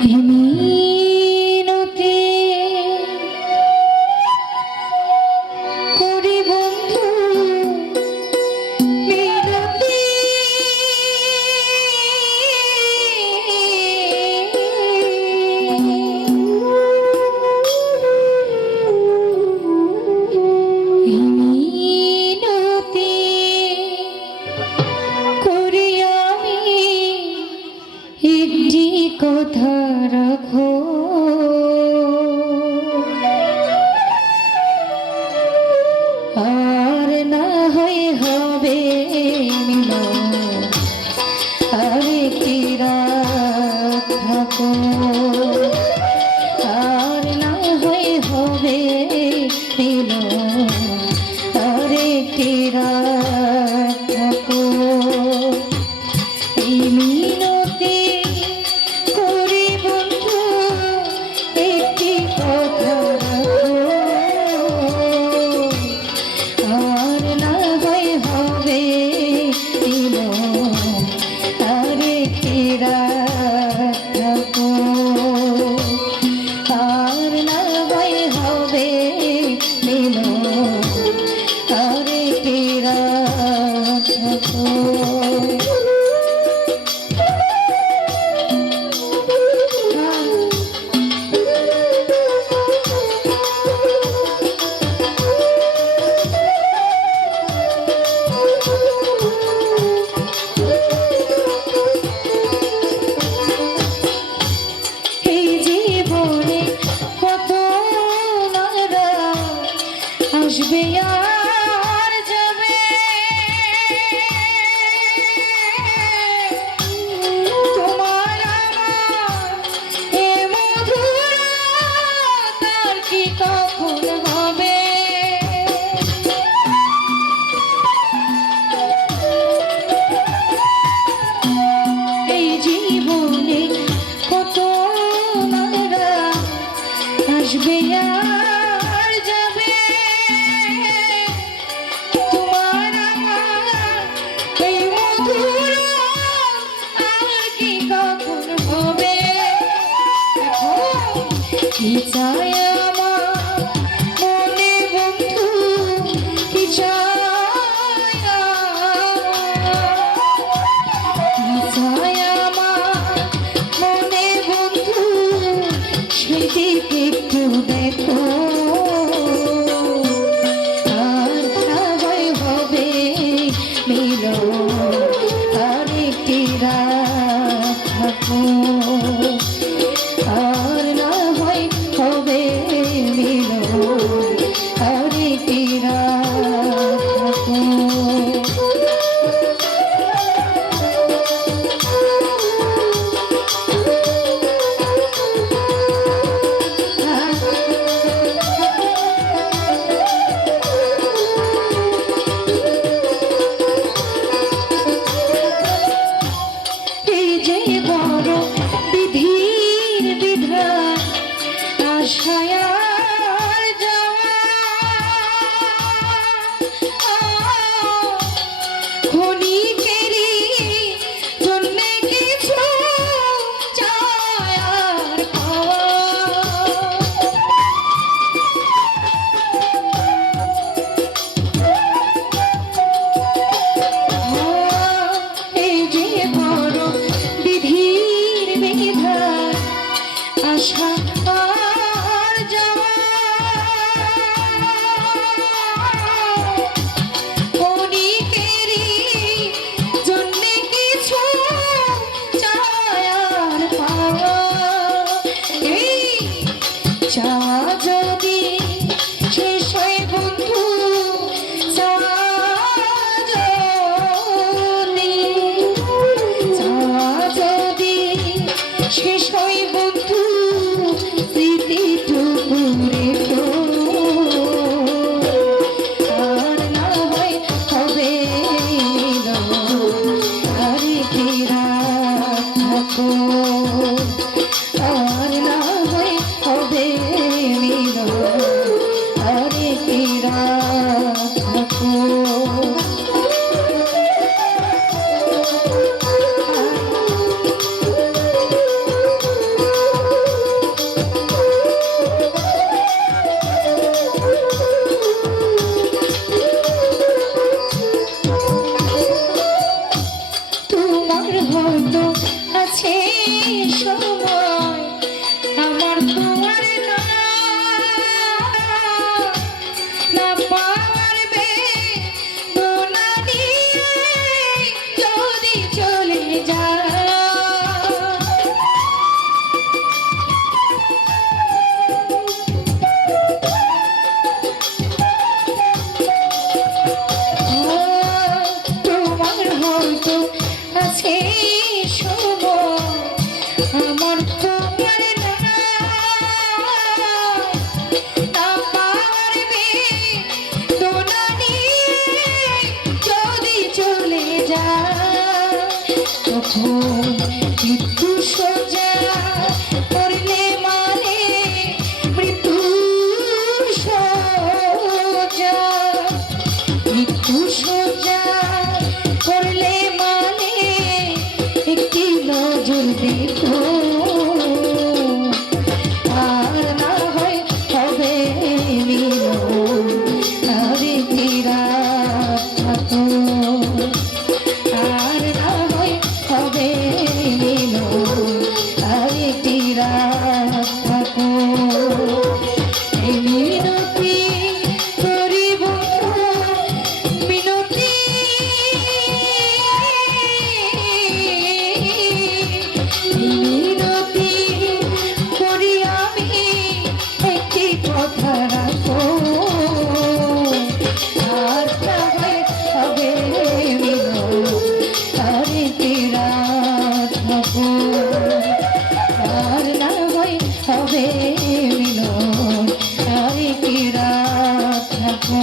মিনতি করি বন্ধু মিনতি মিনতি করি আমি একটি কথা রাখো আর না হয় হবে মিলন আর একটি রাত থাকো আর না হয় হবে মিলন আর একটি রাত থাকো এই মিনতি করি বন্ধু একটি কথা রাখো আর না হয় হবে মিলন আর একটি রাত থাকো আর না হয় হবে মিলন আর একটি রাত থাকো আসবে আর যাবে তোমার আমার এ মধুর তার কি কখন হবে এই জীবনে কত নারা আসবে আর যাবে কি চায় আমার মনে বন্ধু কি চায় আমার মনে বন্ধু সেদিকে একটু দেখো আর সবাই হবে মিলন আর একটি রাত থাকো আর না হয় হবে মিলন আর একটি রাত থাকো এই যে বড় বিধির বিধান আশায় আর যাওয়া ক্ষণিকেরই জন্যে কিছু চায় আর পাওয়া এই যে বড় বিধির বিধান আশা আর যাওয়া ক্ষণিকেরই জন্যে কিছু চায় আর পাওয়া এই চাওয়া যদি শেষ হয় বন্ধু চাওয়া যদি শেষ হয় বন্ধু স্মৃতিটুকু রেখো আর না হয় হবে মিলন আর একটি রাত থাকো আর না হয় হবে মিলন আর একটি রাত থাকো আমার তোমার না পারবে তোনা নিয়ে যদি চলে যায় তখন মৃত্যু সোজা করলে মানে মৃত্যু সোজা মৃত্যু সোজা করলে মানে একটি নজর দেখো আর না হয় হবে মিলন আরে ফিরা থাকো আর না হয় হবে মিলন আরে ফিরা থাকো এই মিনতি করিব মিনতি মিনতি করি আমি একটি কথা রাখো আর না হয় হবে মিলন আরে ফিরা থাকো আর না হয় হবে মিলন আরে ফিরা থাকো